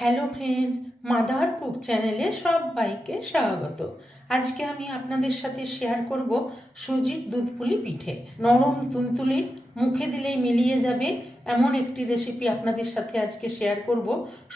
Hello friends mother cook চ্যানেলে সবাইকে স্বাগত। আজকে আমি আপনাদের সাথে শেয়ার করব সুজির দুধপুলি পিঠে। নরম তুলতুলি, মুখে দিলেই মিলিয়ে যাবে এমন একটি রেসিপি আপনাদের সাথে আজকে শেয়ার করব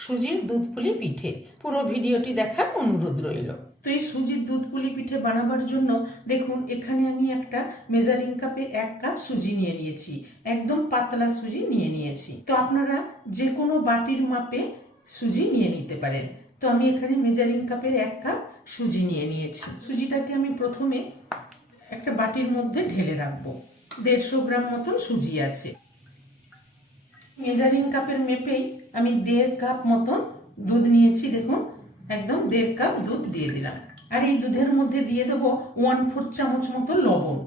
সুজির দুধপুলি পিঠে। পুরো ভিডিওটি দেখার অনুরোধ রইল। তো এই সুজির দুধপুলি পিঠে বানাবার জন্য দেখুন, এখানে আমি একটা মেজারিং কাপে এক কাপ সুজি নিয়ে নিয়েছি। একদম পাতলা সুজি নিয়ে নিয়েছি। তো আপনারা যে কোনো বাটির মাপে সুজি নিয়ে নিতে পারেন। তো আমি এখানে মেজারিং কাপের এক কাপ সুজি নিয়ে নিয়েছি। সুজিটাকে আমি প্রথমে একটা বাটির মধ্যে ঢেলে রাখব। দেড়শো গ্রাম মতন সুজি আছে। মেজারিং কাপের মেপেই আমি দেড় কাপ মতন দুধ নিয়েছি, দেখুন। একদম দেড় কাপ দুধ দিয়ে দিলাম। আর এই দুধের মধ্যে দিয়ে দেবো ওয়ান ফোর চামচ মতো লবণ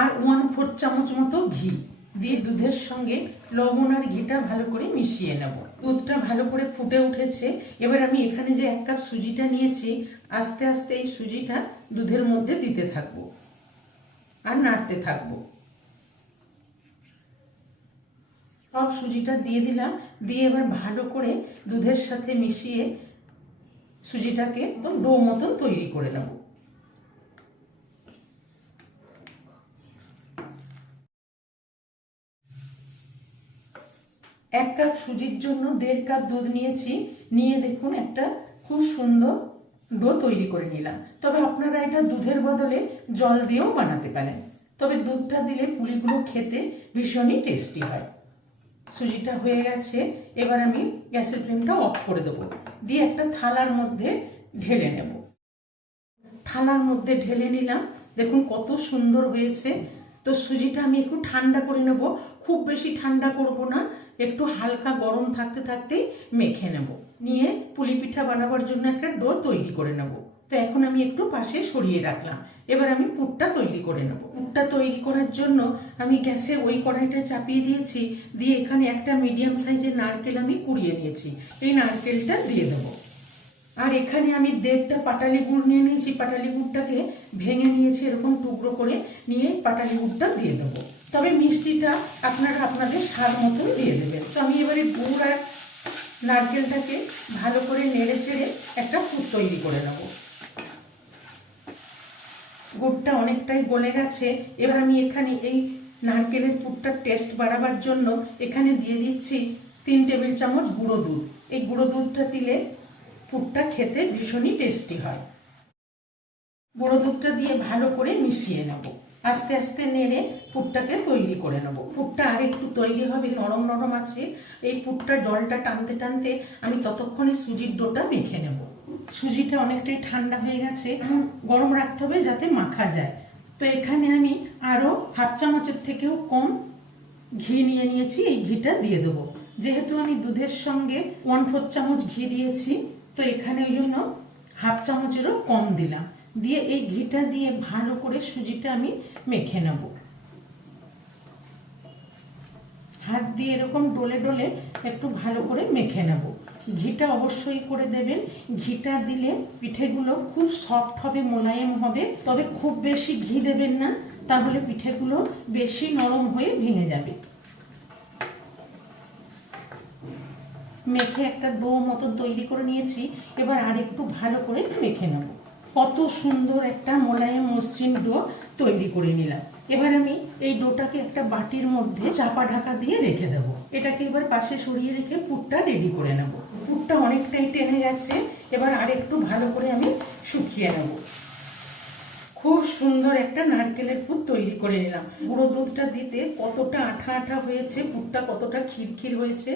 আর ওয়ান ফোর চামচ মতো ঘি। দিয়ে দুধের সঙ্গে লবণ আর ঘিটা ভালো করে মিশিয়ে নেব। দুধটা ভালো করে ফুটে উঠেছে। এবার আমি এখানে যে এক কাপ সুজিটা নিয়েছি, আস্তে আস্তে এই সুজিটা দুধের মধ্যে দিতে থাকব আর নাড়তে থাকব। সব সুজিটা দিয়ে দিলাম, দিয়ে এবার ভালো করে দুধের সাথে মিশিয়ে সুজিটাকে একদম ডো মতন তৈরি করে নেব। এক কাপ সুজির জন্য দেড় কাপ দুধ নিয়েছি। নিয়ে দেখুন একটা খুব সুন্দর ডো তৈরি করে নিলাম। তবে আপনারা এটা দুধের বদলে জল দিয়েও বানাতে পারেন। তবে দুধটা দিলে পুলিগুলো খেতে ভীষণই টেস্টি হয়। সুজিটা হয়ে গেছে। এবার আমি গ্যাসের ফ্লেমটা অফ করে দেবো। দিয়ে একটা থালার মধ্যে ঢেলে নেব। থালার মধ্যে ঢেলে নিলাম। দেখুন কত সুন্দর হয়েছে। তো সুজিটা আমি একটু ঠান্ডা করে নেব। খুব বেশি ঠান্ডা করব না, একটু হালকা গরম থাকতে থাকতেই মেখে নেব। নিয়ে পুলি পিঠা বানাবার জন্য একটা ডো তৈরি করে নেব। তো এখন আমি একটু পাশে সরিয়ে রাখলাম। এবার আমি পুরটা তৈরি করে নেব। পুরটা তৈরি করার জন্য আমি গ্যাসে ওই কড়াইটা চাপিয়ে দিয়েছি। দিয়ে এখানে একটা মিডিয়াম সাইজের নারকেল আমি কুড়িয়ে নিয়েছি। এই নারকেলটা দিয়ে দেবো। আর এখানে আমি দেড়টা পাটালি গুড় নিয়ে নিয়েছি, পাটালি গুড়টাকে ভেঙে নিয়েছি, এরকম টুকরো করে নিয়ে পাটালি গুড়টা দিয়ে দেবো। তবে মিষ্টিটা আপনারা আপনাদের স্বাদ মতন দিয়ে দেবেন। তো আমি এবারে গুড় আর নারকেলটাকে ভালো করে নেড়ে চেড়ে একটা পুর তৈরি করে নেব। গুড়টা অনেকটাই গলে গেছে। এবার আমি এখানে এই নারকেলের পুরটার টেস্ট বাড়াবার জন্য এখানে দিয়ে দিচ্ছি তিন টেবিল চামচ গুঁড়ো দুধ। এই গুঁড়ো দুধটা দিলে পুরটা খেতে ভীষণই টেস্টি হয়। গুঁড়ো দুধটা দিয়ে ভালো করে মিশিয়ে নেব। আস্তে আস্তে নেড়ে পুরটাকে তৈরি করে নেব। পুরটা আর একটু তৈরি হবে, নরম নরম আছে। এই পুরটা জলটা টানতে টানতে আমি ততক্ষণে সুজির ডোটা মেখে নেব। সুজিটা অনেকটাই ঠান্ডা হয়ে গেছে, গরম রাখতে হবে যাতে মাখা যায়। তো এখানে আমি আরও হাফ চামচের থেকেও কম ঘি নিয়ে নিয়েছি, এই ঘিটা দিয়ে দেবো। যেহেতু আমি দুধের সঙ্গে ওয়ান ফোর চামচ ঘি দিয়েছি তো এখানে ওই জন্য হাফ চামচেরও কম দিলাম। দিয়ে এই ঘিটা দিয়ে ভালো করে সুজিটা আমি মেখে নেব। হাত দিয়ে এরকম ডলে ডলে একটু ভালো করে মেখে নেব। ঘিটা অবশ্যই করে দেবেন। ঘিটা দিলে পিঠেগুলো খুব সফট হবে, মোলায়েম হবে। তবে খুব বেশি ঘি দেবেন না, তাহলে পিঠেগুলো বেশি নরম হয়ে ভেঙে যাবে। মেখে একটা ডো মতো তৈরি করে নিয়েছি, এবার আর একটু ভালো করে মেখে নেব। কত সুন্দর একটা মোলায়েম মসৃণ ডো তৈরি করে নিলাম। এবার আমি এই ডোটাকে একটা বাটির মধ্যে চাপা ঢাকা দিয়ে রেখে দেবো। এটাকে এবার পাশে সরিয়ে রেখে পুরটা রেডি করে নেব। পুরটা অনেকটাই টেনে গেছে, এবার আর একটু ভালো করে আমি শুকিয়ে নেব। খুব সুন্দর একটা নারকেলের পুর তৈরি করে নিলাম। গুঁড়ো দুধটা দিতে কতটা আঠা আঠা হয়েছে, পুরটা কতটা খিরখির হয়েছে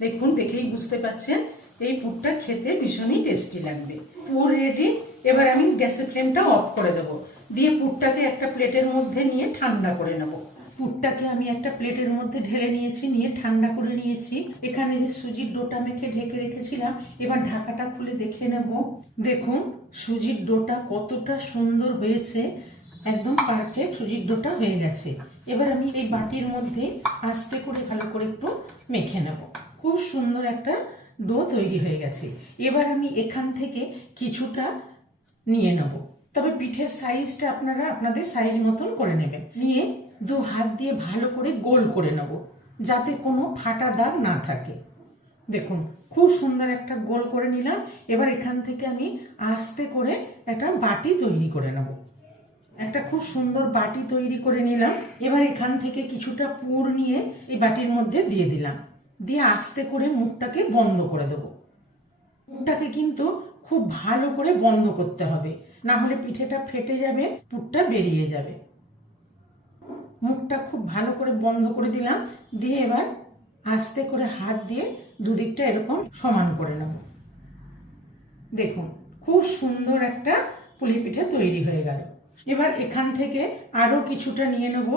দেখুন দেখেই বুঝতে পারছেন, এই পুরটা খেতে ভীষণই টেস্টি লাগবে। পুর রেডি এবার আমি গ্যাসের ফ্লেমটা অফ করে দেব। দিয়ে পুরটাকে একটা প্লেটের মধ্যে নিয়ে ঠান্ডা করে নেব। পুরটাকে আমি একটা প্লেটের মধ্যে ঢেলে নিয়েছি, নিয়ে ঠান্ডা করে নিয়েছি। এখানে যে সুজির ডোটা মেখে ঢেকে রেখেছিলাম, এবার ঢাকাটা খুলে দেখে নেব। দেখুন, সুজির ডোটা কতটা সুন্দর হয়েছে। একদম পারফেক্ট সুজির ডোটা হয়ে গেছে। এবার আমি এই বাটির মধ্যে আস্তে করে ভালো করে একটু মেখে নেব। খুব সুন্দর একটা ডো তৈরি হয়ে গেছে। এবার আমি এখান থেকে কিছুটা নিয়ে নেব। তবে পিঠের সাইজটা আপনারা আপনাদের সাইজ মতন করে নেবেন। নিয়ে দু হাত দিয়ে ভালো করে গোল করে নেব, যাতে কোনো ফাটা দাগ না থাকে। দেখুন, খুব সুন্দর একটা গোল করে নিলাম। এবার এখান থেকে আমি আস্তে করে একটা বাটি তৈরি করে নেব। একটা খুব সুন্দর বাটি তৈরি করে নিলাম। এবার এখান থেকে কিছুটা পুর নিয়ে এই বাটির মধ্যে দিয়ে দিলাম। দিয়ে আস্তে করে মুখটাকে বন্ধ করে দেবো। মুখটাকে কিন্তু খুব ভালো করে বন্ধ করতে হবে, না হলে পিঠেটা ফেটে যাবে, পুরটা বেরিয়ে যাবে। মুখটা খুব ভালো করে বন্ধ করে দিলাম, দিয়ে এবার আস্তে করে হাত দিয়ে দুদিকটা এরকম সমান করে নেব। দেখুন, খুব সুন্দর একটা পুলি পিঠে তৈরি হয়ে গেল। এবার এখান থেকে আরও কিছুটা নিয়ে নেব।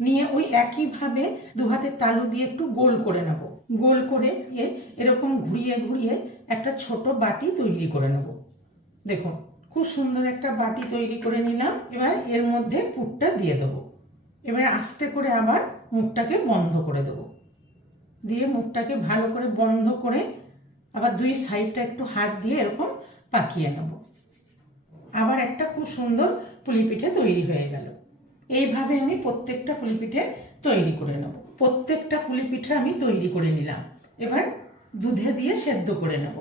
নিয়ে ওই একইভাবে দু হাতের তালু দিয়ে একটু গোল করে নেব। গোল করে দিয়ে এরকম ঘুরিয়ে ঘুরিয়ে একটা ছোট বাটি তৈরি করে নেব। দেখুন, খুব সুন্দর একটা বাটি তৈরি করে নিলাম। এবার এর মধ্যে পুরটা দিয়ে দেবো। এবার আস্তে করে আবার মুখটাকে বন্ধ করে দেবো। দিয়ে মুখটাকে ভালো করে বন্ধ করে আবার দুই সাইডটা একটু হাত দিয়ে এরকম পাকিয়ে নেব। আবার একটা খুব সুন্দর পুলি পিঠে তৈরি হয়ে গেল। এইভাবে আমি প্রত্যেকটা পুলি পিঠে তৈরি করে নেব। প্রত্যেকটা পুলি পিঠে আমি তৈরি করে নিলাম। এবার দুধে দিয়ে সেদ্ধ করে নেব।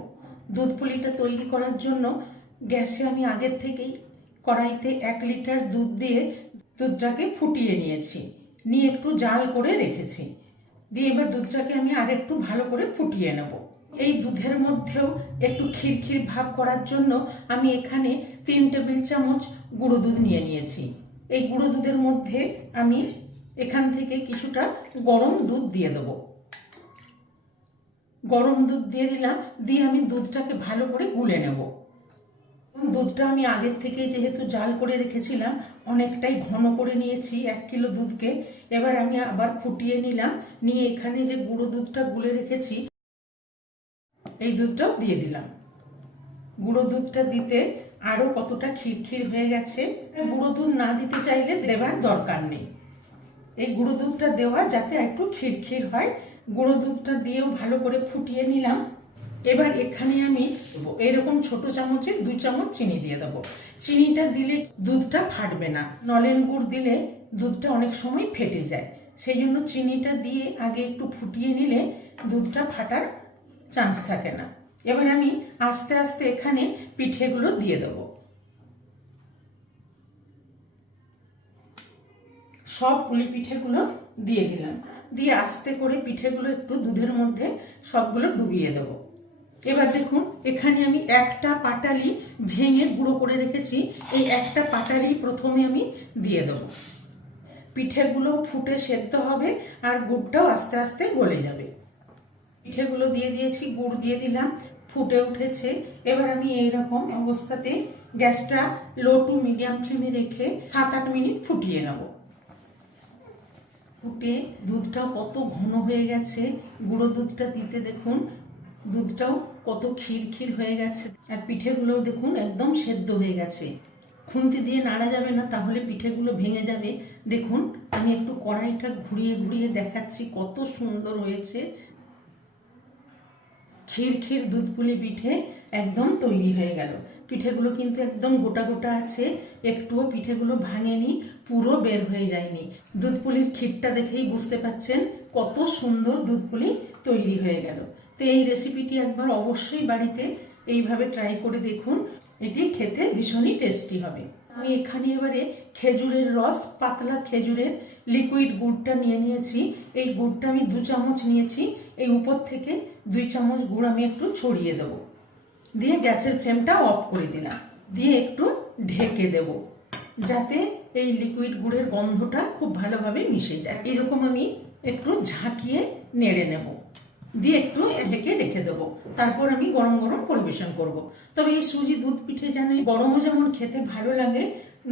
দুধ পুলিটা তৈরি করার জন্য গ্যাসে আমি আগের থেকেই কড়াইতে এক লিটার দুধ দিয়ে দুধটাকে ফুটিয়ে নিয়েছি। নিয়ে একটু জাল করে রেখেছি। দিয়ে এবার দুধটাকে আমি আর একটু ভালো করে ফুটিয়ে নেব। এই দুধের মধ্যেও একটু খিরখির ভাব করার জন্য আমি এখানে তিন টেবিল চামচ গুঁড়ো দুধ নিয়ে নিয়েছি। এই গুঁড়ো দুধের মধ্যে আমি এখান থেকে কিছুটা গরম দুধ দিয়ে দেবো। গরম দুধ দিয়ে দিলাম, দিয়ে আমি দুধটাকে ভালো করে গুলে নেব। দুধটা আমি আগের থেকে যেহেতু জাল করে রেখেছিলাম, অনেকটাই ঘন করে নিয়েছি, এক কিলো দুধকে। এবার আমি আবার ফুটিয়ে নিলাম, নিয়ে এখানে যে গুঁড়ো দুধটা গুলে রেখেছি, এই দুধটাও দিয়ে দিলাম। গুঁড়ো দুধটা দিতে আরও কতটা খিরখির হয়ে গেছে গুঁড়ো দুধ না দিতে চাইলে দেবার দরকার নেই। এই গুঁড়ো দুধটা দেওয়া যাতে একটু খিরখির হয়, গুঁড়ো দুধটা দিয়েও ভালো করে ফুটিয়ে নিলাম। এবার এখানে আমি এরকম ছোট চামচে দুই চামচ চিনি দিয়ে দেবো। চিনিটা দিলে দুধটা ফাটবে না, নলেন গুড় দিলে দুধটা অনেক সময় ফেটে যায়। সেই জন্য চিনিটা দিয়ে আগে একটু ফুটিয়ে নিলে দুধটা ফাটার চান্স থাকে না। এবার আমি আস্তে আস্তে এখানে পিঠেগুলো দিয়ে দেবো। সব পুলি পিঠেগুলো দিয়ে দিলাম। দিয়ে আস্তে করে পিঠেগুলো একটু দুধের মধ্যে সবগুলো ডুবিয়ে দেবো। এবার দেখুন, এখানে আমি একটা পাটালি ভেঙে গুঁড়ো করে রেখেছি। এই একটা পাটালি প্রথমে আমি দিয়ে দেবো। পিঠেগুলো ফুটে সেদ্ধ হবে আর গুড়টাও আস্তে আস্তে গলে যাবে। পিঠেগুলো দিয়ে দিয়েছি, গুড় দিয়ে দিলাম, ফুটে উঠেছে। এবার আমি এইরকম অবস্থাতে গ্যাসটা লো টু মিডিয়াম ফ্লেমে রেখে সাত আট মিনিট ফুটিয়ে নেব। ফুটে দুধটা কত ঘন হয়ে গেছে। গুঁড়ো দুধটা দিতে দেখুন, দুধটাও কত ক্ষীর ক্ষীর হয়ে গেছে। আর পিঠেগুলোও দেখুন একদম সেদ্ধ হয়ে গেছে। খুন্তি দিয়ে নাড়া যাবে না, তাহলে পিঠেগুলো ভেঙে যাবে। দেখুন, আমি একটু কড়াইটা ঘুরিয়ে ঘুরিয়ে দেখাচ্ছি কত সুন্দর হয়েছে। ক্ষীর ক্ষীর দুধ পুলি পিঠে একদম তৈরি হয়ে গেল। পিঠেগুলো কিন্তু একদম গোটা গোটা আছে, একটুও পিঠেগুলো ভাঙেনি, পুরো বের হয়ে যায়নি। দুধ পুলির ক্ষীরটা দেখেই বুঝতে পাচ্ছেন কত সুন্দর দুধ পুলি তৈরি হয়ে গেল। তো এই রেসিপিটি একবার অবশ্যই বাড়িতে এইভাবে ট্রাই করে দেখুন, এটি খেতে ভীষণই টেস্টি হবে। আমি এখানে এবারে খেজুরের রস, পাতলা খেজুরের লিকুইড গুড়টা নিয়ে নিয়েছি। এই গুড়টা আমি দু চামচ নিয়েছি। এই উপর থেকে দুই চামচ গুড় আমি একটু ছড়িয়ে দেবো। দিয়ে গ্যাসের ফ্লেমটা অফ করে দিলাম। দিয়ে একটু ঢেকে দেব। যাতে এই লিকুইড গুড়ের গন্ধটা খুব ভালোভাবে মিশে যায়। এরকম আমি একটু ঝাঁকিয়ে নেড়ে নেব। দিয়ে একটু ঢেকে রেখে দেবো। তারপর আমি গরম গরম পরিবেশন করব। তবে এই সুজি দুধ পিঠে যেন গরমও যেমন খেতে ভালো লাগে,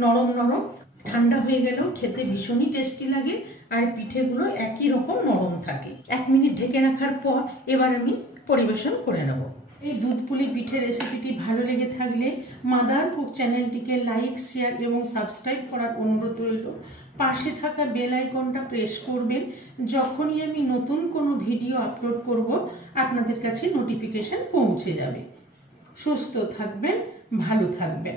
নরম নরম, ঠান্ডা হয়ে গেলেও খেতে ভীষণই টেস্টি লাগে আর পিঠেগুলো একই রকম নরম থাকে। এক মিনিট ঢেকে রাখার পর এবার আমি পরিবেশন করে নেব। এই দুধ পুলি পিঠে রেসিপিটি ভালো লেগে থাকলে মাদার কুক চ্যানেলটিকে লাইক শেয়ার এবং সাবস্ক্রাইব করার অনুরোধ রইল। পাশে থাকা বেল আইকনটা প্রেস করবেন। যখনই আমি নতুন কোনো ভিডিও আপলোড করব, আপনাদের কাছে নোটিফিকেশন পৌঁছে যাবে। সুস্থ থাকবেন, ভালো থাকবেন।